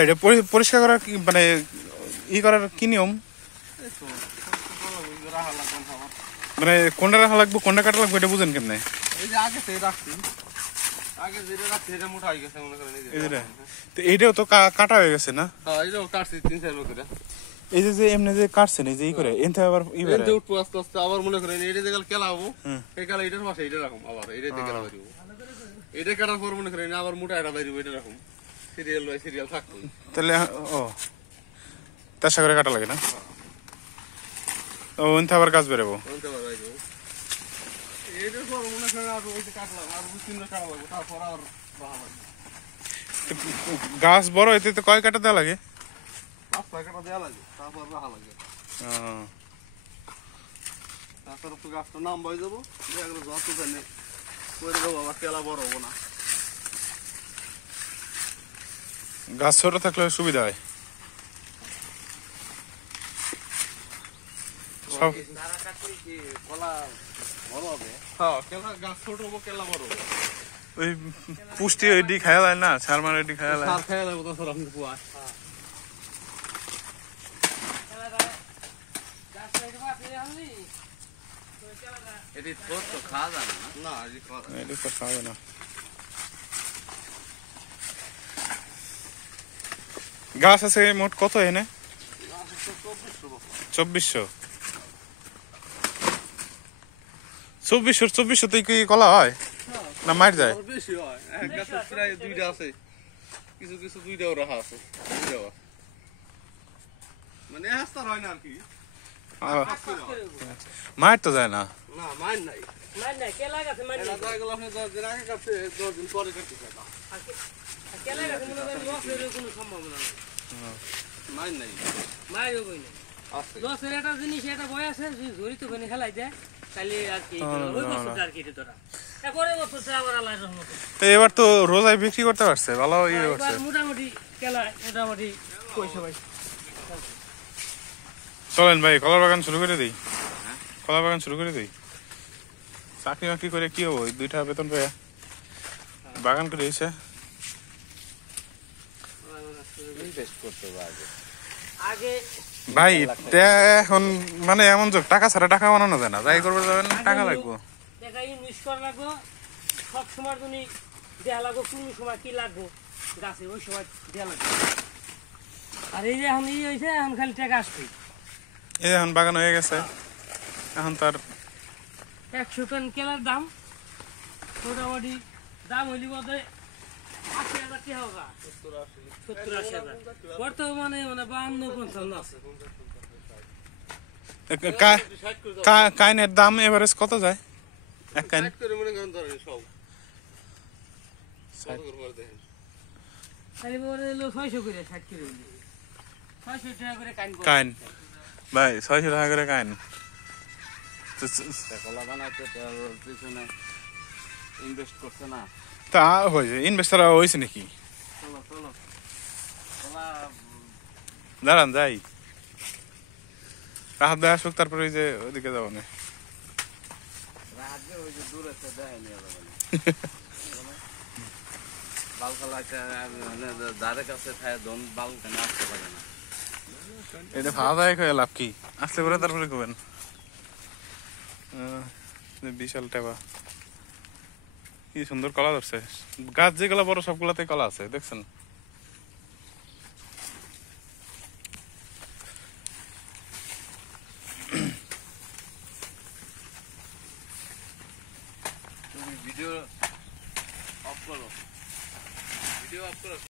এটা পরিষ্কার করার মানে ই করার কি নিয়ম? মানে কোনটা রাখা লাগবে কোনটা কাটা লাগবে এটা বুঝেন কেমনে? এই যে আগে থেকে রাখছি, আগে যেটা রাখছি এটা মোটা হয়ে গেছে মনে করেন। তো এইটাও তো কাটা হয়ে গেছে না? হ্যাঁ এটাও কাটছি 3-4 করে। এই যে এমনি যে কাটছেন এই যে ই করে এনতে আবার ই বের এতে উঠবো আস্তে আস্তে, আবার মনে করেন এটা যেগুলো কেলাবো এই কালা এটার পাশে এটা রাখুম, আবার এটাতে কেলা বেরিব, এটা কাটার পর মনে করেন আবার মোটা এটা বেরিব, এটা রাখুম, সিরিয়াল বাই সিরিয়াল থাকবো। তাহলে ও তার সাগরে কাটা লাগে না? ও এনতে আবার গাছ বেরোবো। এটার পর মনে করেন আর ওই যে কাটলাম আর 2-3 কাটা লাগবে, তারপর আর গাছ বড় হইতে তো কয় কাটা দেওয়া লাগে? 5 কাটা দেওয়া লাগে, তারপর রাখা লাগে। তারপর তো গাছটা নাম বয়ে যাবো, এগুলো যত জানে করে দেবো, আবার তেলা বড় হবো না। গাছ ছোট থাকলে সুবিধা হয়। সব গাছ ছোট হবো, কেলা বড় হবো। ওই পুষ্টি ওইটি খাওয়া যায় না, সার মার ওইটি খাওয়া যায়। সার খাওয়া লাগবে তাছাড়া আপনি পোয়া। এটি তো খাওয়া যায় না। না, এটি তো খাওয়া যায় না। গাছ আছে মোট কত এনে? 2400। 2400 কি কলা হয় না মার যায়? বেশি হয়, এক গাছে প্রায় 2টা আছে, কিছু কিছু 2টাও রাখা আছে, 2টাও মানে হাস্তার হয় না আর কি। মার তো যায় না। না মার নাই, মার নাই কেলা গাছে মার নাই, এগুলো আপনি 10 দিন আগে কাটছে, 10 দিন পরে কাটছে না। কেলা গাছে মনে করেন লসের কোনো সম্ভাবনা নাই। মার নাই, মারও কই না আছে লসের একটা জিনিস, এটা বয় আছে ঝুরি তো কোনে খেলাই দেয় তাহলে আর কি ওই বছরটা আর কি তোরা পরের বছরটা আবার আল্লাহর রহমতে। এবার তো রোজায় বিক্রি করতে পারছে, ভালো ইয়ে করছে। এবার মোটামুটি কেলা মোটামুটি কইছে ভাই। চলেন ভাই কলার বাগান শুরু করে দিই। কলার বাগান শুরু করে দিই। চাকরি বাকরি করে কি হবো, 2 টাকা বেতন পেয়ে বাগান করে দিয়েছে। আগে ভাই এখন মানে এমন যোগ টাকা ছাড়া টাকা বানানো যায় না, যাই করবে যাবেন টাকা লাগবে। টাকা ইনভেস্ট করা লাগবো, সব সময় তুমি দেয়া লাগবো, কোন সময় কি লাগবো গাছে ওই সময় দেয়া লাগবে। আর এই যে এখন ই হয়েছে, এখন খালি টাকা আসবে। এই এখন বাগান হয়ে গেছে, এখন তার 100 টন কেলার দাম মোটামুটি দাম হইলি বোধ 80,000 টাকা হোক, 70-80,000 বর্তমানে মানে 52-55 আছে। কাইনের দাম এভারেজ কত যায় এক কাইন? খালি বলে 600 করে 60 করে 600 টাকা করে কাইন ভাই 600 টাকা করে কাইন। কলা বানাইতে পিছনে ইনভেস্ট করছে না, তা হয়েছে ইনভেস্টার হয়েছে নাকি? চলো চলো কলা দাঁড়ান যাই, রাহাত ভাই আসুক তারপরে ওই যে ওইদিকে যাবো না। রাজ্যে ওই যে দূর আছে দেয় নিয়ে যাবে না বালকালা ধারে কাছে খায় দন বাল আসতে পারে না। এটা ভালো দায়ক হয়ে লাভ কি, আসলে পরে তারপরে করবেন। বিশাল টেবা, কি সুন্দর কলা ধরছে। গাছ যেগুলা বড় সবগুলাতে কলা আছে দেখছেন। তুমি ভিডিও অফ করো, ভিডিও অফ করো।